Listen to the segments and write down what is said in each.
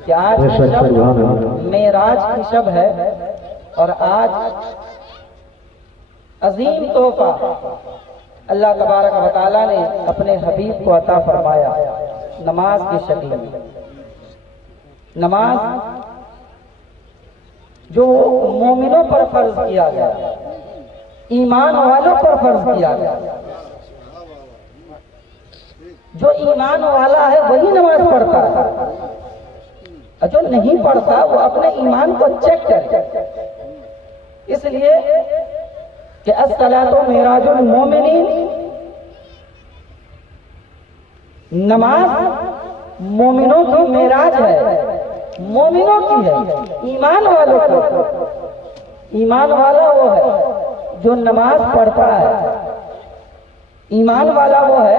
कि आज मेराज की शब है और आज अजीम तोहफा अल्लाह तबारक व तआला ने अपने हबीब को अता फरमाया नमाज की शक्ल में। नमाज जो मोमिनों पर फर्ज किया गया, ईमान वालों पर फर्ज किया गया। जो ईमान वाला है वही नमाज पढ़ता है, और जो नहीं पढ़ता वो अपने ईमान को चेक करे। इसलिए कि अस्सलातु मिराजुल मोमिनीन, नमाज मोमिनों की मेराज है, मोमिनों की है, ईमान वालों की। ईमान वाला वो है जो नमाज पढ़ता है, ईमान वाला वो है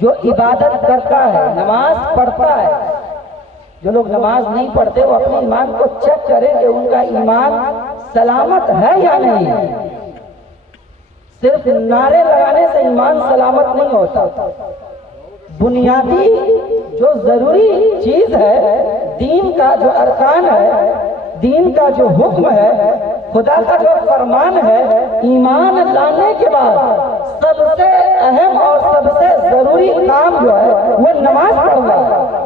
जो इबादत करता है, नमाज पढ़ता है। जो लोग नमाज नहीं पढ़ते वो अपने ईमान को चेक करें कि उनका ईमान सलामत है या नहीं। सिर्फ नारे लगाने से ईमान सलामत नहीं होता। बुनियादी जो जरूरी चीज है, दीन का जो अरकान है, दीन का जो हुक्म है, खुदा का जो फरमान है, ईमान लाने के बाद सबसे अहम और सबसे जरूरी काम जो है वो नमाज पढ़ना है।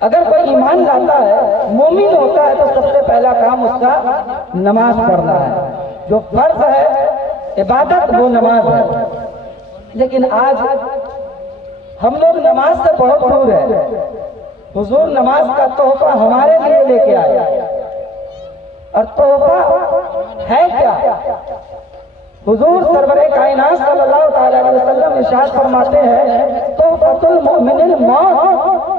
अगर कोई ईमान लाता है, मोमिन होता है, तो सबसे पहला काम उसका नमाज पढ़ना है। जो फर्ज है इबादत वो नमाज है। लेकिन आज हम लोग नमाज से बहुत दूर है। हुजूर नमाज का तोहफा हमारे लिए लेके आए, और तोहफा है क्या? हुजूर सरवरे कायनात सल्लल्लाहु अलैहि वसल्लम इरशाद फरमाते हैं तोहफतुल मोमिनिल मौत।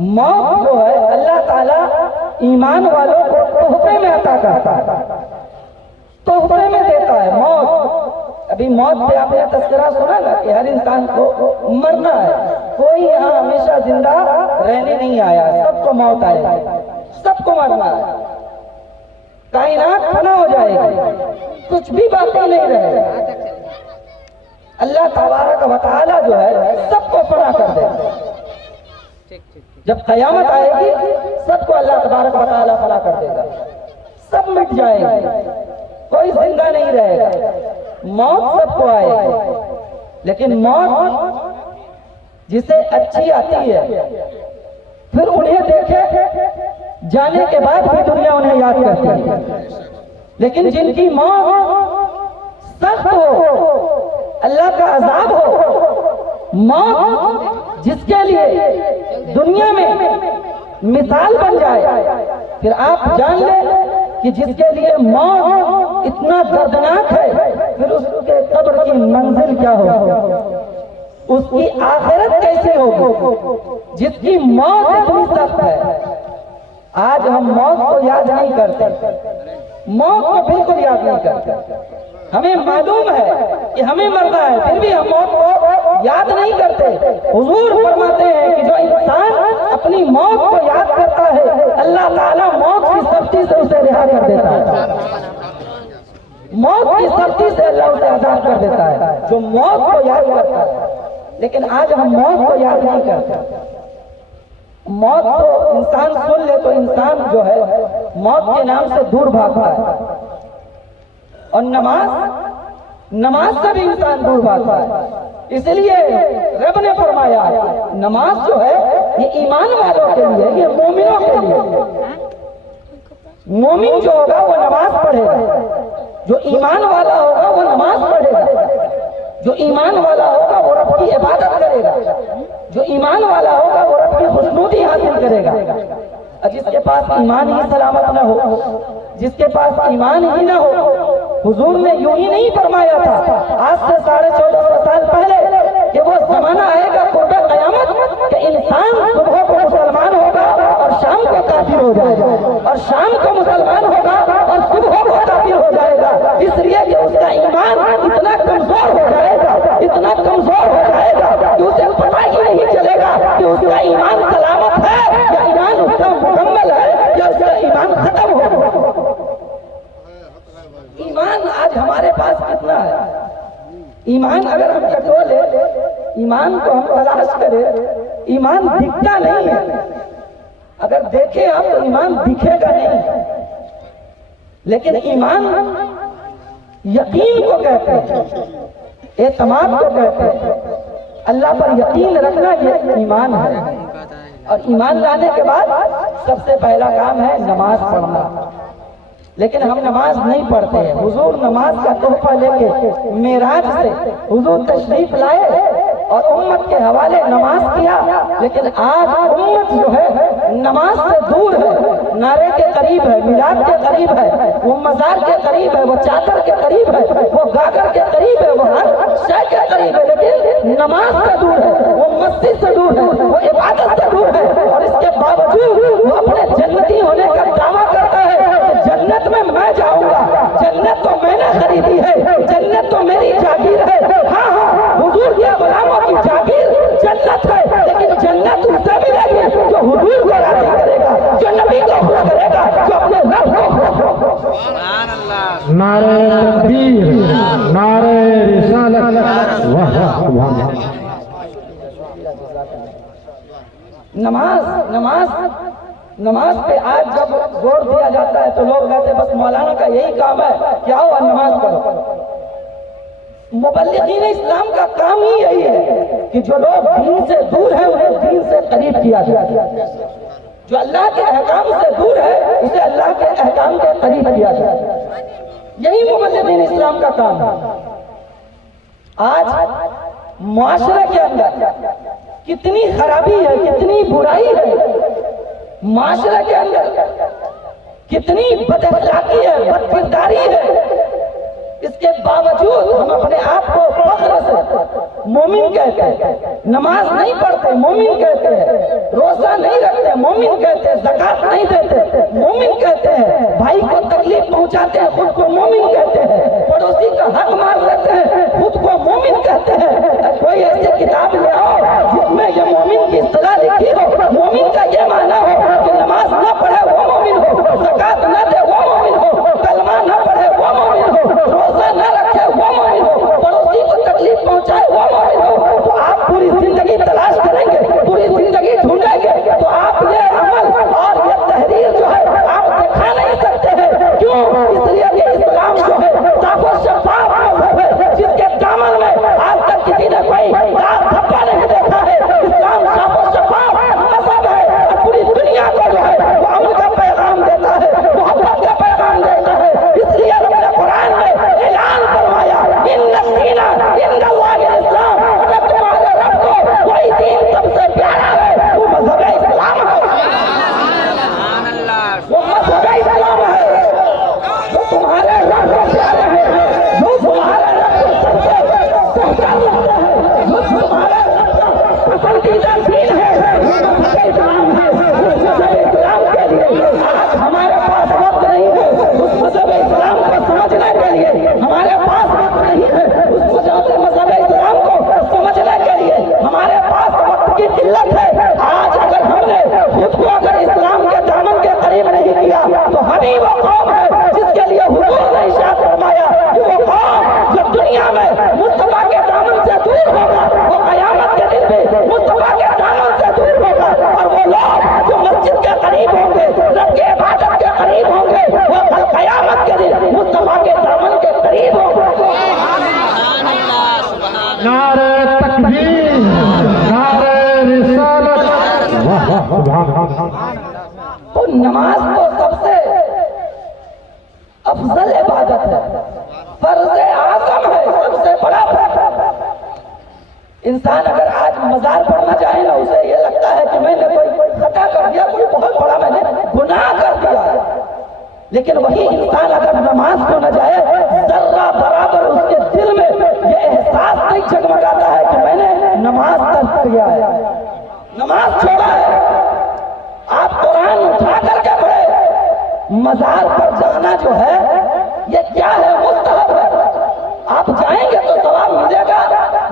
मौत जो है अल्लाह ताला ईमान वालों को तोहफे में अता करता है, तोहफे में देता है मौत। अभी मौत पे आपने तस्करा सुना ना कि हर इंसान को मरना है, कोई यहाँ हमेशा जिंदा रहने नहीं आया, सबको मौत आएगी, सबको मरना है। कायनात फना हो जाएगी, कुछ भी बातें नहीं रहेगी। अल्लाह तबारक व तआला जो है सबको फना कर देगा। जब कयामत आएगी सबको अल्लाह तबारक व तआला फना कर देगा, सब मिट जाएंगे, कोई जिंदा नहीं रहेगा। मौत सबको आएगी, लेकिन मौत जिसे अच्छी आती है, फिर उन्हें देखे जाने के बाद भी दुनिया उन्हें याद करती है। लेकिन जिनकी मौत सख्त हो, अल्लाह का अजाब हो, मौत जिसके लिए दुनिया में मिसाल बन जाए, फिर आप जान लें कि जिसके लिए मौत इतना दर्दनाक है, फिर उसके कब्र की मंजिल क्या होगी, उसकी आखिरत कैसे होगी, जिसकी मौत इतनी सख्त है। आज हम मौत को याद नहीं करते, मौत को बिल्कुल याद नहीं करते। हमें मालूम है कि हमें मरना है, फिर भी हम मौत को याद नहीं करते। हुजूर फरमाते हैं कि जो इंसान अपनी मौत को याद करता है, अल्लाह ताला मौत की सख्ती से उसे रिहा कर देता है। मौत की सख्ती से अल्लाह उसे आजाद कर देता है जो मौत को याद करता है। लेकिन आज हम मौत को याद नहीं करते। मौत तो इंसान सुन ले तो इंसान जो है मौत के नाम से दूर भागता है, और नमाज से भी इंसान दूर भागता है। इसलिए रब ने फरमाया नमाज जो है ये ईमान वालों के लिए, ये मोमिनों के लिए। मोमिन जो होगा वो नमाज पढ़ेगा, जो ईमान वाला होगा वो नमाज पढ़ेगा, जो ईमान वाला होगा वो रब की इबादत करेगा, जो ईमान वाला होगा वो रब की खुशनूदी हासिल करेगा। और जिसके पास ईमान ही सलामत न हो, जिसके पास ईमान ही न हो, हुजूर ने यूं ही नहीं फरमाया था आज से 1450 साल पहले कि वो जमाना आएगा क़ुर्ब क़यामत कि इंसान सुबह को मुसलमान होगा और शाम को काफिर हो जाएगा, और शाम को मुसलमान होगा और सुबह को काफिर हो जाएगा। इसलिए कि उसका ईमान इतना कमजोर हो जाएगा, इतना कमजोर हो जाएगा कि उसे पता ही नहीं चलेगा कि उसका ईमान सलामत है या ईमान उसका मुकम्मल है या उसका ईमान खत्म हो। ईमान आज हमारे पास कितना है? ईमान अगर हम टटोले, ईमान को हम तलाश करें, ईमान दिखता नहीं है। अगर देखें आप तो ईमान दिखेगा नहीं, लेकिन ईमान यकीन को कहते हैं, एतमाद को कहते हैं। अल्लाह पर यकीन रखना ये ईमान है। और ईमान लाने के बाद सबसे पहला काम है नमाज पढ़ना। लेकिन हम नमाज नहीं पढ़ते हैं। हुजूर नमाज का तोहफा लेके मेराज से हुजूर तशरीफ लाए और उम्मत के हवाले नमाज किया, लेकिन आज उम्मत जो है नमाज से दूर है, नारे के करीब है, मिलाद के करीब है, वो मजार के करीब है, वो चादर के करीब है, वो गागर के करीब है, वो हर शय के करीब है, लेकिन नमाज से दूर है, वो मस्जिद से दूर है, वो इबादत से दूर है। और इसके बावजूद वो अपने जन्नती होने का दावा करता है कि जन्नत में मैं जाऊंगा, जन्नत तो मैंने खरीदी है, जन्नत तो मेरी जागीर है। हाँ हाँ, हुजूर के गुलामों की जागीर जन्नत है, लेकिन जन्नत उससे मिलेगी जो हुजूर को राजी करेगा, जो नबी को खुश करेगा, जो अपने रब को। नारे तकबीर, नारे रिसालत, वाह वाह। नमाज पे आज जब जोर दिया जाता है तो लोग कहते हैं बस मौलाना का यही काम है कि आओ और नमाज पढ़ो। मुबल्लिगीन इस्लाम का काम ही यही है कि जो लोग दीन से दूर है उन्हें दीन से करीब किया जाए, जो अल्लाह के अहकाम से दूर है उसे अल्लाह के अहकाम के करीब किया जाए। यही मुबल्लिगीन इस्लाम का काम है। आज मुआशरे के अंदर कितनी खराबी है, कितनी बुराई है, माशरे के अंदर कितनी बदअखलाकी है, बदकिरदारी है, इसके बावजूद हम अपने आप को फख्र से मोमिन कहते हैं। नमाज नहीं पढ़ते, मोमिन कहते हैं। रोजा नहीं रखते, मोमिन कहते हैं। ज़कात नहीं देते, मोमिन कहते हैं। भाई को तकलीफ पहुंचाते हैं, खुद को मोमिन कहते हैं। पड़ोसी का हक मार लेते हैं, खुद को मोमिन कहते हैं। कोई ऐसी किताब ले आओ जिसमें ये मोमिन की इस्तिलाह लिखी हो, मोमिन का ये माना हो कि नमाज न पढ़े वो मोमिन हो, ज़कात न दे वो मोमिन हो, कलमा न पढ़े वो मोमिन हो, रोजा न रखे वो मोमिन हो, पड़ोसी को तकलीफ पहुंचाए वो मोमिन हो। तो आप पूरी जिंदगी तलाश करेंगे, पूरी जिंदगी ढूंढेंगे, तो आप ये अमल और ये तहरीर जो है आप दिखा नहीं सकते हैं। क्यों? इसलिए कि इस्लाम जो है साफ और शफाफ मज़हब है, जिसके दामन में आज तक किसी ने कोई दाग धब्बा नहीं देखा है। इस्लाम साफ और शफाफ मज़हब है और पूरी दुनिया को जो है वो अमन का पैगाम देता है, मोहब्बत का पैगाम देता है। इसलिए अपने कुरान में ऐलान करवाया, इन्ना दीना इंदल्लाहिल इस्लाम, अगर तुम्हारे रब को कोई दीन सबसे प्यारा है वो मज़हब इस्लाम है, वो मज़हब इस्लाम है, वो तुम्हारे रब को प्यारा है, वो तुम्हारे रब को सबसे बेहतर लगता है, वो तुम्हारे रब का पसंदीदा दीन है, वो मज़हब इस्लाम है। उस मज़हब इस्लाम के लिए आज हमारे पास वक्त नहीं है, उस मज़हब इस्लाम को समझने के लिए हमारे पास वक्त नहीं है, उस मज़हब इस्लाम को समझने के लिए हमारे पास वक्त की किल्लत है। आज अगर हमने खुद को अगर इस्लाम के दामन के करीब नहीं किया तो हम ही वो कौम है जिसके लिए हुजूर ने इरशाद फरमाया कि वो कौम जो दुनिया में मुस्तफा के दामन से दूर होगा वो कयामत के दिन भी मुस्तफा के दामन से दूर होगा। और वो लोग जो मस्जिद के करीब होंगे, रब के इबादत के करीब होंगे, वो कल कयामत के दिन मुस्तफा के दामन के करीब होंगे। नारे तकबीर, नारे रिसालत, वाह वाह। तो नमाज तो सबसे अफजल इबादत है, फर्ज़ आज़म है, सबसे बड़ा फर्ज। इंसान अगर आज मजार पढ़ना चाहे ना, उसे ये लगता है कि मैंने कोई खता कर दिया, कोई बहुत बड़ा मैंने गुनाह कर दिया है। लेकिन वही इंसान अगर नमाज को न जाए, जर्रा बराबर उसके दिल में ये एहसास नहीं जगमगाता है कि मैंने नमाज तर्क किया है, नमाज छोड़ा है। आप कुरान उठा करके पढ़े, मजार पर जाना जो है ये क्या है? मुस्तहब है। आप जाएंगे तो सवाब मिलेगा,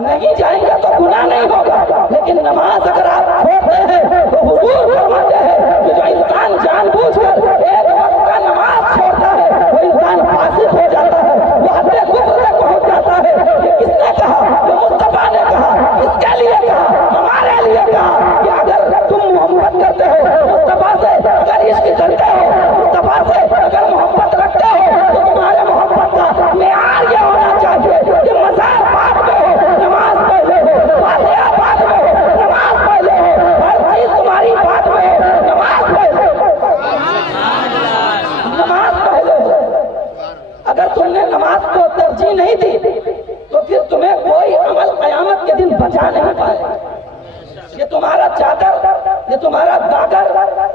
नहीं जाएंगे तो गुनाह नहीं होगा। लेकिन नमाज अगर आप छोड़ते हैं तो हुजूर फरमाते हैं कि जो इंसान जानबूझकर एक वक्त का नमाज छोड़ता है वो इंसान फासिक हो जाता है, वो हद कुफ्र तक पहुंच जाता है। ये किसने कहा? ये मुस्तफा ने कहा। किसके लिए कहा? हमारे लिए कहा कि अगर तुम मोहब्बत करते हो, मुस्तफा से तुम्हारा गागर,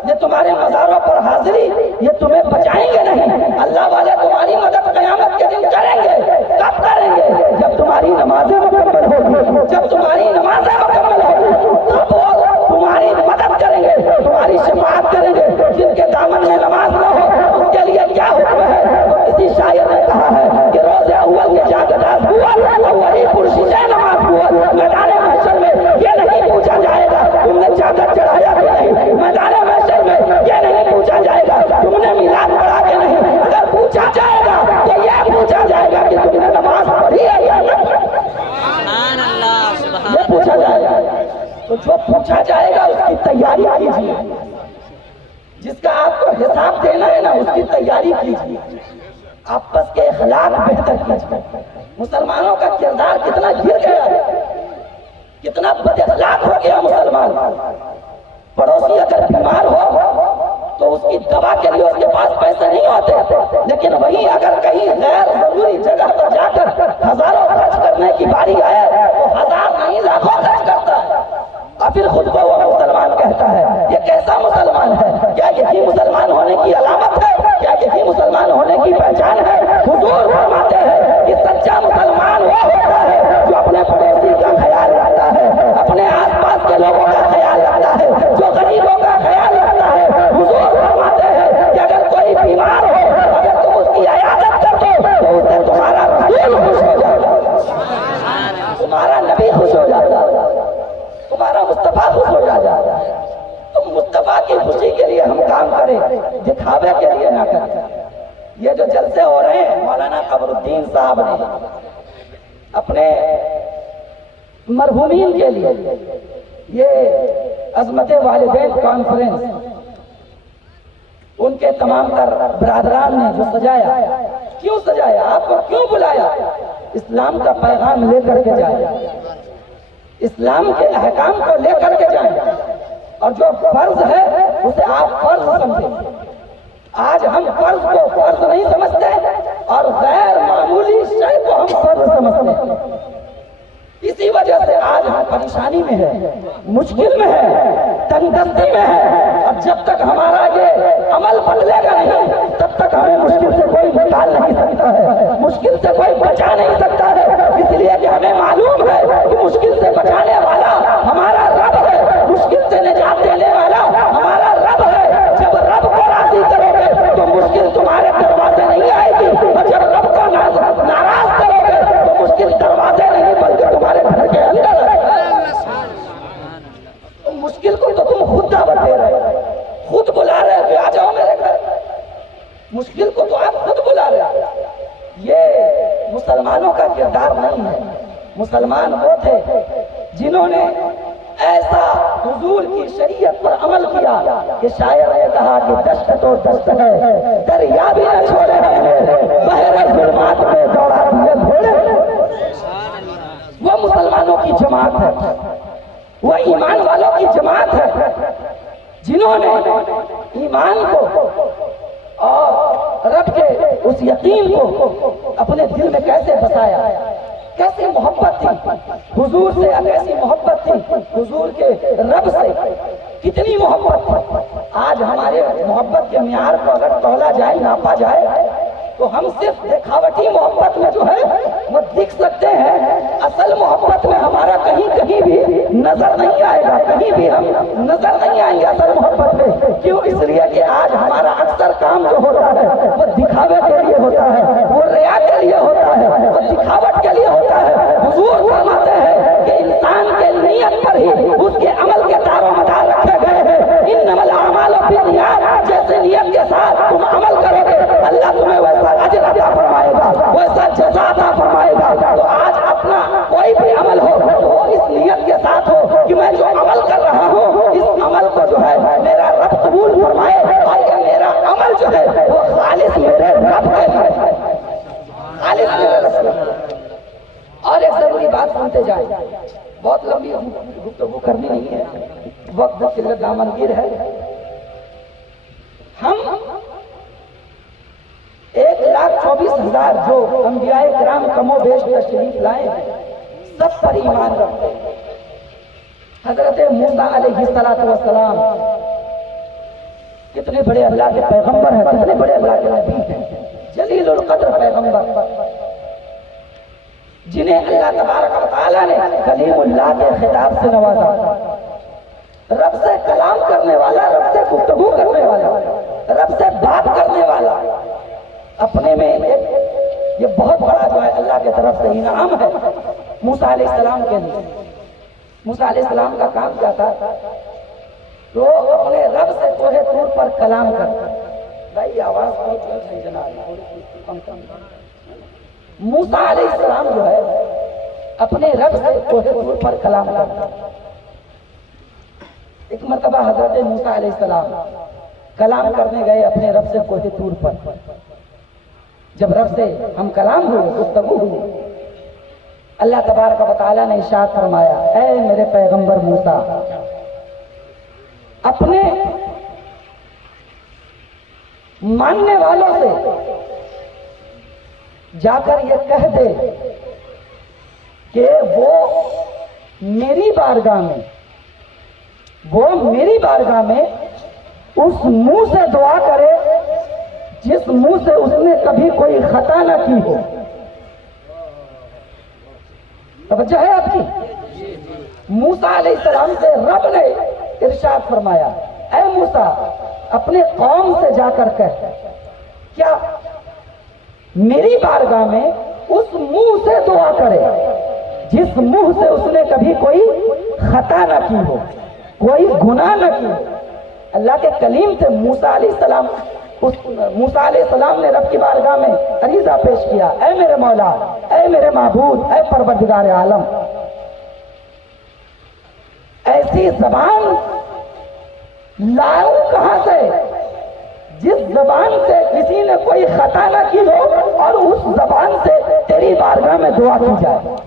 ये तुम्हारे मज़ारों पर हाजिरी, ये तुम्हें बचाएंगे नहीं। अल्लाह वाले तुम्हारी मदद क़यामत के दिन करेंगे। कब करेंगे? जब तुम्हारी नमाजें मुकम्मल होगी, जब तुम्हारी नमाजें मुकम्मल होगी तब वो तुम्हारी मदद करेंगे, तुम्हारी शफाअत करेंगे। जिनके दामन में नमाज न हो उसके लिए क्या हुक्म है? तो किसी शायर ने कहा है कि रोज़े अव्वल के जागदास हुआ अव्वली पुरशिशे नमाज हुआ। मैदान महशर में ये नहीं पूछा जाएगा तुमने चादर चढ़ाया कि नहीं, मैदान महशर में ये नहीं पूछा जाएगा तुमने मिलाद पढ़ा कि नहीं। अगर पूछा जाएगा तो ये पूछा जाएगा कि तुमने नमाज पढ़ी है या नहीं, ये पूछा जाएगा। तो जो पूछा जाएगा उसकी तैयारी कीजिए, जिसका आपको हिसाब देना है ना उसकी तैयारी कीजिए। आपस के अखलाक बेहतर कीजिए। मुसलमानों का किरदार कितना गिर गया है, कितना बदअखलाक हो गया मुसलमान। पड़ोसी अगर बीमार हो तो उसकी दवा के लिए उसके पास पैसे नहीं होते, लेकिन वही अगर कहीं गैर जरूरी जगह पर जाकर हजारों खर्च करने की बारी आए तो हजार नहीं लाखों खर्च करता है। और फिर खुद को वो मुसलमान कहता है। ये कैसा मुसलमान है? क्या यही मुसलमान होने की अलामत है? क्या यही मुसलमान होने की पहचान है? हुजूर फरमाते हैं कि सच्चा मुसलमान वो होता है जो अपने पड़ोसी का ख्याल रखता है, अपने आसपास के लोगों का ख्याल रखता है, जो गरीबों का ख्याल रखता है। हुजूर फरमाते हैं कि अगर कोई बीमार हो, अगर तुम उसकी इयादत कर दो तो उससे तुम्हारा रसूल खुश हो जाता है, तुम्हारा नबी खुश हो जाता है, तुम्हारा मुस्तफा खुश हो जाता है। तो मुस्तफा की खुशी के लिए हम काम करें, दिखावे के लिए ना करें। ये जो जलसे हो रहे हैं, मौलाना कमरुद्दीन साहब ने अपने मरहूमीन के लिए ये अजमत वालिदैन कॉन्फ्रेंस उनके तमाम तर बरादरान ने जो सजाया, क्यों सजाया, आपको क्यों बुलाया? इस्लाम का पैगाम लेकर के जाए, इस्लाम के अहकाम को लेकर के जाए, और जो फर्ज है उसे आप फर्ज समझें। आज हम फर्ज को फर्ज नहीं समझते और गैर मामूली शय को हम फर्ज समझते हैं। इसी वजह से आज हम परेशानी में है, मुश्किल में है, तंगदस्ती में है। और जब तक हमारा ये अमल बदलेगा नहीं तब तक हमें मुश्किल से कोई निकाल नहीं सकता है, मुश्किल से कोई बचा नहीं सकता है। इसलिए कि हमें मालूम है कि मुश्किल से बचाने वाला हमारा रब है, मुश्किल से निजात देने वाला हमारा रब है। जब रब को राजी करोगे तो मुश्किल तुम्हारे दरवाजे नहीं आएगी, और जब रब को नाराज करोगे तो मुश्किल दरवाजे नहीं बल्कि तुम्हारे घर के अंदर है। तो मुश्किल को तो तुम खुद दावत दे रहे हो, खुद बुला रहे हो कि आ जाओ मेरे घर। मुश्किल को तो आप खुद बुला रहे हो। ये मुसलमानों का किरदार नहीं है। मुसलमान वो थे जिन्होंने ऐसा हुजूर की शरीयत पर अमल किया कि शायर ने कहा कि दश्त तो दश्त है, दरिया भी न छोड़े हमने, बहरे जुल्मात में दौड़ा दिए घोड़े। वो मुसलमानों की जमात है, वो ईमान वालों की जमात है जिन्होंने ईमान को और रब के उस यकीन को अपने दिल में कैसे बसाया, कैसी मोहब्बत थी हुजूर से, कैसी मोहब्बत थी हुजूर के रब से, कितनी मोहब्बत थी। आज हमारे मोहब्बत के म्यार को अगर तौला जाए, नापा जाए, तो हम सिर्फ दिखावटी मोहब्बत में जो है वो दिख सकते हैं। असल मोहब्बत में हमारा कहीं कहीं भी नजर नहीं आएगा, कहीं भी हम नजर नहीं आएंगे असल मोहब्बत में। क्यों? इसलिए कि आज हमारा अक्सर काम जो होता है वो दिखावे के लिए होता है, वो रिया के लिए होता है, वो दिखावट के लिए होता है। हुजूर फरमाते हैं कि इंसान के नियत पर ही उसके अमल के दारो मदार रखे गए हैं। इन्नमल अमालु बिन्नियात, जैसे नियत के साथ तुम अमल करोगे अल्लाह तुम्हें वैसा अजर अता फरमाएगा, वैसा जज़ा अता फरमाएगा। तो आज अपना कोई भी अमल हो तो वो इस नियत के साथ हो कि मैं जो अमल कर रहा हूँ इस अमल को जो है मेरा रब कबूल फरमाए, और ये मेरा अमल जो है वो खालिस मेरे रब के लिए, खालिस मेरे रब। और एक जरूरी बात सुनते जाए, बहुत लंबी गुफ्तगू करनी नहीं है, वक्त किल्लत दामनगीर है। हम 1,24,000 जो अंबियाए किराम कमो बेश तशरीफ लाए हैं, सब पर ईमान रखते हैं। हजरत मूसा अलैहिस्सलातु वस्सलाम कितने बड़े अल्लाह के पैगंबर हैं, कितने बड़े अल्लाह के नबी हैं, जलीलुल कद्र पैगंबर, जिन्हें अल्लाह तबारक व तआला ने कलीमुल्लाह के खिताब से नवाजा। रब से कलाम करने वाला, रब से गुफ्तगू करने वाला, रब से बात करने वाला, अपने में एक ये बहुत बड़ा जो है अल्लाह की तरफ से इनाम है मूसा अलैहिस्सलाम के लिए। मूसा अलैहिस्सलाम का काम क्या था? तो अपने रब से कोहे तूर पर कलाम करता। भाई आवाज बहुत जना। मूसा अलैहिस्सलाम जो है अपने रब से कोहे तूर पर कलाम करता। एक मर्तबा हजरत मूसा अलैहिस्सलाम कलाम करने गए अपने रब से कोहे तूर पर। जब रब से हम कलाम हुए, गुफ्तगू हुई, अल्लाह तबारक व तआला ने इरशाद फरमाया, ऐ मेरे पैगंबर मूसा, अपने मानने वालों से जाकर ये कह दे कि वो मेरी बारगाह में उस मुंह से दुआ करे जिस मुंह से उसने कभी कोई खता न की हो। तवज्जो है आपकी? मूसा अलैहिस्सलाम से रब ने इरशाद फरमाया, ऐ मूसा, अपने कौम से जाकर कह, क्या मेरी बारगाह में उस मुंह से दुआ करे जिस मुंह से उसने कभी कोई खता न की हो, कोई गुनाह न की हो। अल्लाह के कलीम थे मूसा अलैहिस्सलाम। मूसा अलैहिस्सलाम ने रब की बारगाह में अरीजा पेश किया, ऐ मेरे मौला, ऐ मेरे माबूद, ऐ परवरदिगार आलम, ऐसी जबान लाऊं कहां से जिस जबान से किसी ने कोई खता न की हो और उस जबान से तेरी बारगाह में दुआ की जाए।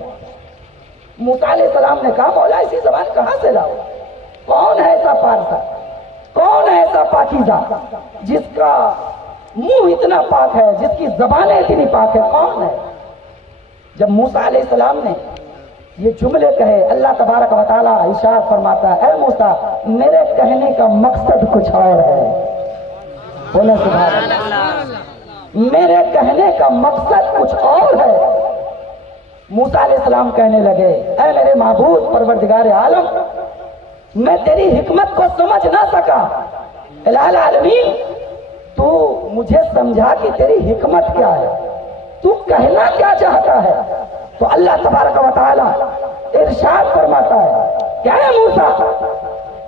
मूसा अलैहिस्सलाम ने कहा, मौला ऐसी जबान कहां से लाऊं? कौन है ऐसा पारसा, कौन है ऐसा पाकीज़ा जिसका मुंह इतना पाक है, जिसकी जबानें इतनी पाक है, कौन है? जब मूसा अलैहिस्सलाम ने ये जुमले कहे, अल्लाह तबारक व तआला इरशाद फरमाता है, ऐ मूसा, मेरे कहने का मकसद कुछ और है। बोले सुभान अल्लाह। मेरे कहने का मकसद कुछ और है। मूसा अलैहिस्सलाम कहने लगे, ऐ मेरे माबूद परवरदिगार आलम, मैं तेरी हिकमत को समझ ना सका। इलाहुल आलमीन, तू मुझे समझा कि तेरी हिकमत क्या है, तू कहना क्या चाहता है। तो अल्लाह तबारक व तआला इरशाद फरमाता है, क्या है मूसा,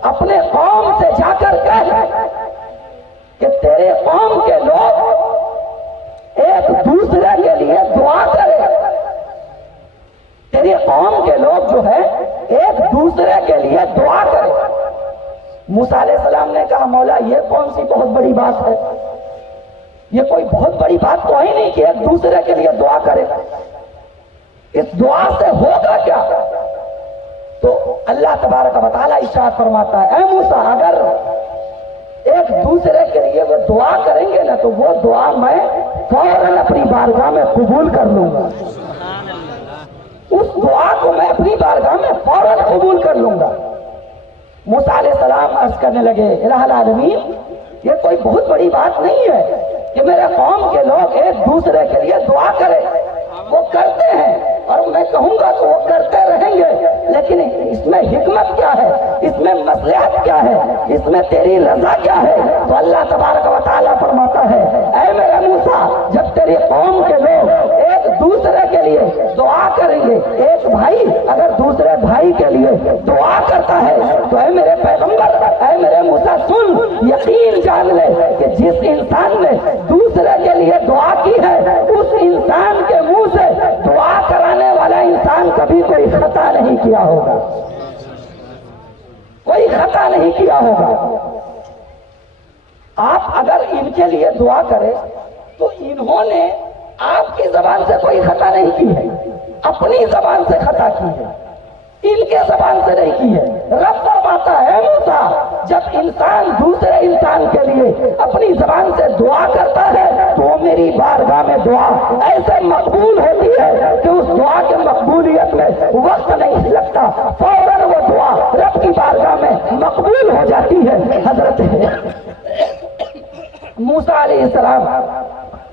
अपने कौम से जाकर कह कि तेरे कौम के लोग एक दूसरे के लिए दुआ करें। तेरे कौम के लोग जो है एक दूसरे के लिए दुआ करें। मूसा अलैहिस्सलाम ने कहा, मौला ये कौन सी बहुत बड़ी बात है, ये कोई बहुत बड़ी बात तो है नहीं कि एक दूसरे के लिए दुआ करें। इस दुआ से होगा क्या? तो अल्लाह तबारक व तआला इरशाद फरमाता है, ऐ मूसा, अगर एक दूसरे के लिए वो दुआ करेंगे ना तो वो दुआ मैं फौरन अपनी बारगाह में कबूल कर लूंगा। उस दुआ को मैं अपनी बारगाह में फौरन कबूल कर लूंगा। मूसा अलैहिस्सलाम अर्ज करने लगे, इलाहुल आलमीन, ये कोई बहुत बड़ी बात नहीं है कि मेरे कौम के लोग एक दूसरे के लिए दुआ करें। वो करते हैं और मैं कहूंगा तो वो करते रहेंगे, लेकिन इसमें हिकमत क्या है, इसमें मसलहत क्या है, इसमें तेरी रजा क्या है? तो अल्लाह तबारक व तआला फरमाता है, ऐ मेरे मूसा, जब तेरी कौम के लोग एक दूसरे के लिए दुआ करेंगे, एक भाई अगर दूसरे भाई के लिए दुआ करता है तो ऐ मेरे पैगंबर, ऐ मेरे मूसा, सुन, यकीन जान ले कि जिस इंसान ने दूसरे के लिए दुआ की है उस इंसान के मुंह से दुआ कराने वाला इंसान कभी कोई खता नहीं किया होगा, कोई खता नहीं किया होगा। आप अगर इनके लिए दुआ करें तो इन्होंने आपकी जबान से कोई खता नहीं की है, अपनी जबान से खता की है, इनके जबान से नहीं की है। रब आता है मूसा, जब इंसान दूसरे इंसान के लिए अपनी जबान से दुआ करता है तो मेरी बारगाह में दुआ ऐसे मकबूल होती है कि उस दुआ के मकबूलियत में वक्त नहीं लगता, फौरन वो दुआ रब की बारगाह में मकबूल हो जाती है। हजरत मूसा अलैहिस्सलाम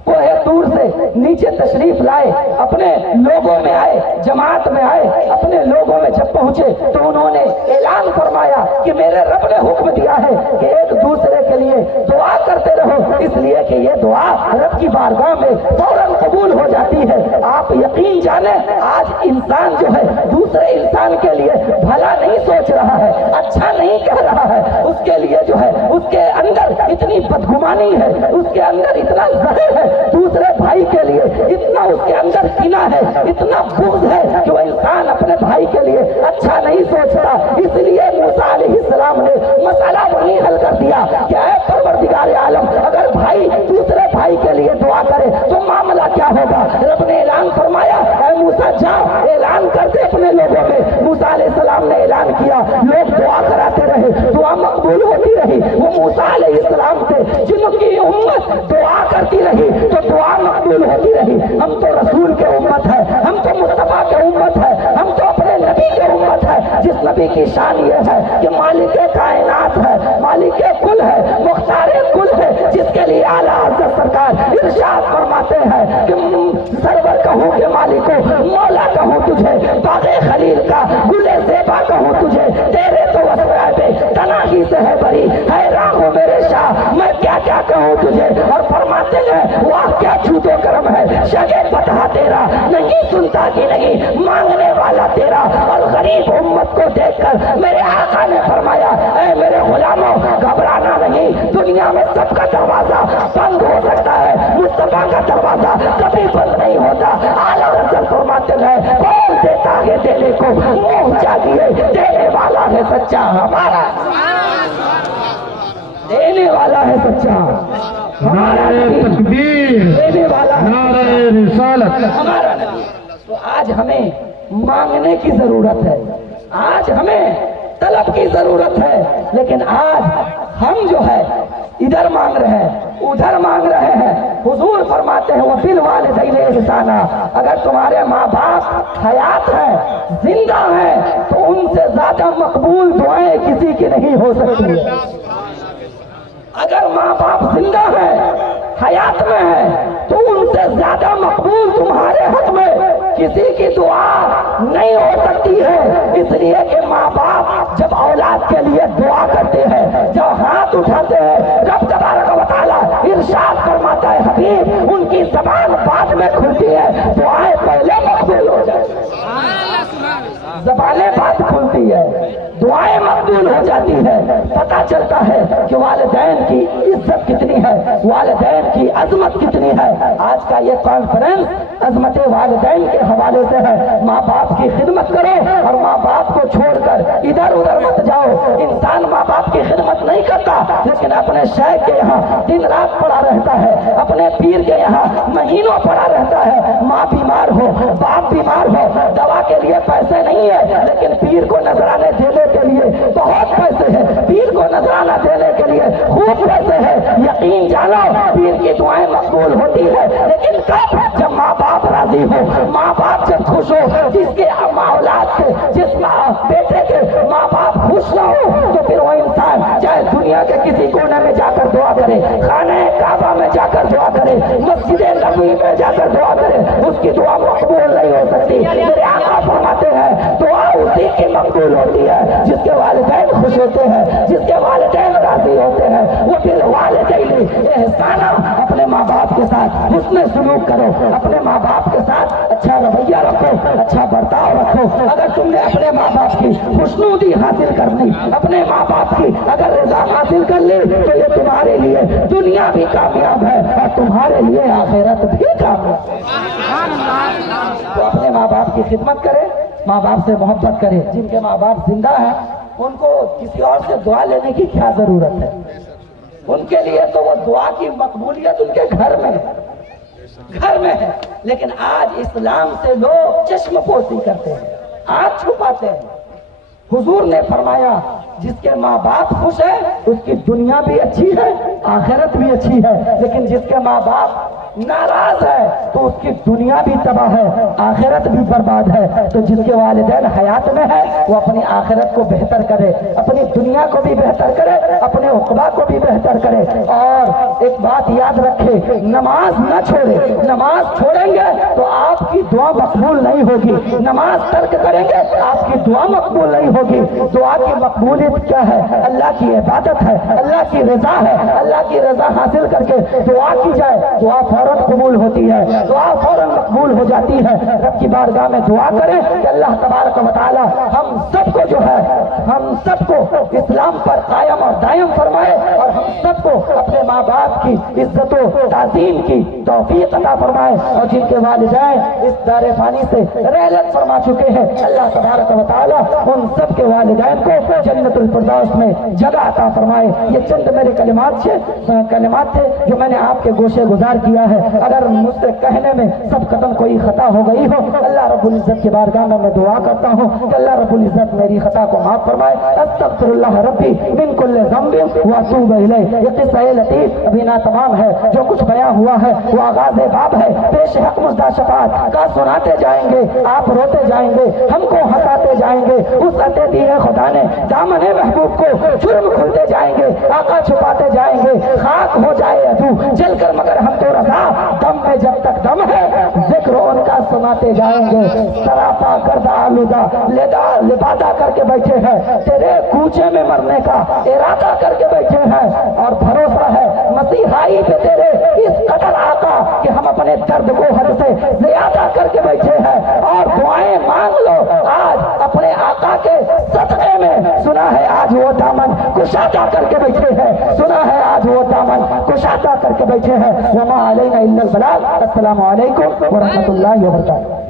कोहे तूर से नीचे तशरीफ लाए, अपने लोगों में आए, जमात में आए, अपने लोगों में जब पहुंचे तो उन्होंने ऐलान फरमाया कि मेरे रब ने हुक्म दिया है कि एक दूसरे के लिए दुआ करते रहो, इसलिए कि ये दुआ रब की बारगाह में फौरन कबूल हो जाती है। आप यकीन जाने आज इंसान जो है दूसरे इंसान के लिए भला नहीं सोच रहा है, अच्छा नहीं कह रहा है, उसके लिए जो है उसके अंदर इतनी बदगुमानी है, उसके अंदर इतना जहर है, दूसरे भाई के लिए इतना उसके अंदर किना है, इतना बुग़्ज़ है कि वह इंसान अपने भाई के लिए अच्छा नहीं सोचता। इसलिए मूसा अलैहिस्सलाम ने मसला वहीं हल कर दिया कि ऐ परवरदिगार आलम, अगर भाई दूसरे भाई के लिए दुआ करे तो मामला क्या होगा। रब ने ऐलान फरमाया, ऐ मूसा जाओ ऐलान कर दे अपने लोगों में। मूसा अलैहिस्सलाम ने ऐलान किया, लोग दुआ कराते रहे, दुआ मकबूल होती रही। वो मूसा अलैहिस्सलाम थे जिनकी उम्मत दुआ करती रही तो दुआ मकबूल होती रही। हम तो रसूल के उम्मत है, हम तो मुस्तफा के उम्मत है, हम तो अपने नबी के उम्मत है, जिस नबी की शान ये है कि मालिके कायनात है, मालिके कुल है, मुख्तारे कुल है, जिसके लिए आला हज़रत सरकार इरशाद फरमाते हैं कि सरवर कहूँ के मालिको, मौला कहूँ तुझे, बाग़े खलील का गुले ज़ेबा कहूँ तुझे, तेरे तो वस्फ़े तनाही से है बरी, हैरान हूँ मेरे शाह मैं क्या क्या कहूँ तुझे। और फरमाते हैं वाह क्या छूतो करम है, शगे पता तेरा नहीं सुनता कि नहीं मांगने वाला तेरा। और गरीब उम्मत को देखकर मेरे आका ने फरमाया, ऐ मेरे गुलामों घबराना नहीं, दुनिया में सबका दरवाजा बंद हो सकता है, मुस्तफा का दरवाजा कभी बंद नहीं होता। आला हज़रत फरमाते हैं बोल देता है देने को मुंह चाहिए, देने वाला है सच्चा हमारा, देने वाला है सच्चा नारे तकबीर, देने वाला नारे रिसालत हमारा नबी। तो आज हमें मांगने की जरूरत है, आज हमें तलब की जरूरत है, लेकिन आज हम जो है इधर मांग रहे हैं, उधर मांग रहे हैं। हुजूर फरमाते हैं वो बिल वालिदैन इहसाना, अगर तुम्हारे माँ बाप हयात हैं, जिंदा हैं, तो उनसे ज्यादा मकबूल दुआएं किसी की नहीं हो सकती है। अगर माँ बाप जिंदा है, हयात में है, तो उनसे ज्यादा मकबूल तुम्हारे हक में किसी की दुआ नहीं हो सकती है। इसलिए कि माँ बाप जब औलाद के लिए दुआ करते हैं, जब हाथ उठाते हैं, रब तबारक व तआला इरशाद फरमाता है हबीब उनकी जबान बाद में खुलती है, दुआएं पहले मकबूल हो जाती है, ज़बानें बाद खुलती है, दुआएं मकबूल हो जाती है। पता चलता है कि वालिदैन की इज्जत कितनी है, वालिदैन की अजमत कितनी है। आज का ये कॉन्फ्रेंस अजमत वालिदैन के हवाले से है। माँ बाप की खिदमत करो और माँ बाप को छोड़कर इधर उधर मत जाओ। इंसान माँ बाप की खिदमत नहीं करता, लेकिन अपने शेख के यहाँ दिन रात पड़ा रहता है, अपने पीर के यहाँ महीनों पड़ा रहता है। माँ बीमार हो, बाप बीमार हो, दवा के लिए पैसे नहीं है, लेकिन पीर को नजराने देने के लिए बहुत पैसे है, पीर को नजराना देने के लिए खूब पैसे है। यकीन जानो पीर की दुआएं मकबूल होती है, लेकिन कब? जब माँ बाप राजी हो, माँ बाप जब खुश हो। जिसके औलाद से, जिस बेटे के माँ बाप खुश ना हो, तो फिर वो इंसान चाहे दुनिया के किसी कोने में जाकर दुआ करे, खाने काबा में जाकर दुआ करे, मस्जिद नबी में जाकर दुआ करे, उसकी दुआ मकबूल नहीं हो सकती। मेरे आका फरमाते हैं दुआ उसी की मकबूल होती है जिसके वालिदैन खुश होते हैं, जिसके वालिदैन राजी होते हैं। वो बिल वालिदैन इहसाना, अपने माँ बाप के साथ हुस्न सलूक करो, अपने माँ बाप के साथ अच्छा रवैया रखो, अच्छा बर्ताव रखो। अगर तुमने अपने माँ बाप की खुशनुदी हासिल करनी, अपने माँ बाप की अगर रजा हासिल कर ली, तो ये तुम्हारे लिए दुनिया भी कामयाब है और तुम्हारे लिए आखिरत भी कामयाब है। तो अपने माँ बाप की खिदमत करें, माँ बाप से मोहब्बत करें। जिनके माँ बाप जिंदा हैं उनको किसी और से दुआ लेने की क्या जरूरत है? उनके लिए तो वो दुआ की मकबूलियत उनके घर में है, घर में है। लेकिन आज इस्लाम से लोग चश्मपोशी करते हैं, आँख छुपाते हैं। हुजूर ने फरमाया जिसके माँ बाप खुश है उसकी दुनिया भी अच्छी है, आखिरत भी अच्छी है। लेकिन जिसके माँ बाप नाराज है तो उसकी दुनिया भी तबाह है, आखिरत भी बर्बाद है। तो जिसके वालिदैन हयात में है वो अपनी आखिरत को बेहतर करे, अपनी दुनिया को भी बेहतर करे, अपने उक़बा को भी बेहतर करे। और एक बात याद रखे, नमाज न छोड़े। नमाज छोड़ेंगे तो आपकी दुआ मकबूल नहीं होगी, नमाज तर्क करेंगे आपकी दुआ मकबूल नहीं होगी। दुआ की मकबूलियत क्या है? अल्लाह की इबादत है, अल्लाह की रजा है। अल्लाह की रजा हासिल करके दुआ की जाए, दुआ फौरन कबूल होती है, दुआ फौरन मकबूल हो जाती है। रब की बारगाह में दुआ करें कि अल्लाह तबारक व तआला हम सबको जो है, हम सबको इस्लाम पर कायम और दायम फरमाए और हम सबको अपने माँ बाप की इज्जत व ताज़ीम की तौफीक अता फरमाए। और जिनके वालिदैन इस दारे फानी से रहलत फरमा चुके हैं, अल्लाह तबारक व तआला उन सब के वालिदैन को जन्नतुल फिरदौस में जगह अता फरमाए। ये चंद मेरे कलिमात थे जो मैंने आपके गोशे गुजार किया है। अगर मुझसे कहने में सब कदम कोई खता हो गई हो, अल्लाह रब्बुल इज्जत की बारगाह में मैं दुआ करता हूँ कि अल्लाह रब्बुल इज्जत मेरी खता को माफ फरमाए। अस्तगफिरुल्लाह रब्बी मिन कुल्लि ज़ंबिन व अतूबु इलैह। ये किस्सा लतीफ अभी ना तमाम है, जो कुछ बयां हुआ है वो आगाज़ बाब है। पेश हक मुज़्दा शफ़ाअत का सुनाते जाएंगे, आप रोते जाएंगे, हमको हंसाते जाएंगे। उस अते दिए खुदा ने दामने महबूब को जुर्म खुलते जाएंगे, आका छुपाते जाएंगे। खाक हो जाए अदू जलकर मगर हम तो रज़ा, दम में जब तक दम है जिक्र उनका सुनाते जाएंगे। सरापा करदा आलूदा लिबादा करके बैठे हैं, तेरे कूचे में मरने का इरादा करके बैठे हैं। और भरोसा है मसीहाई पे तेरे इस कदर आका कि हम अपने दर्द को हद से ज्यादा करके बैठे हैं। और दुआएं मांग लो आज अपने आका के सदक़े में। सुना है आज वो दामन कुशादा करके बैठे हैं, सुना है आज वो दामन कुशादा करके बैठे हैं। वमा अलैना इल्लल बलाग। अस्सलामु अलैकुम व रहमतुल्लाहि व बरकातुहू।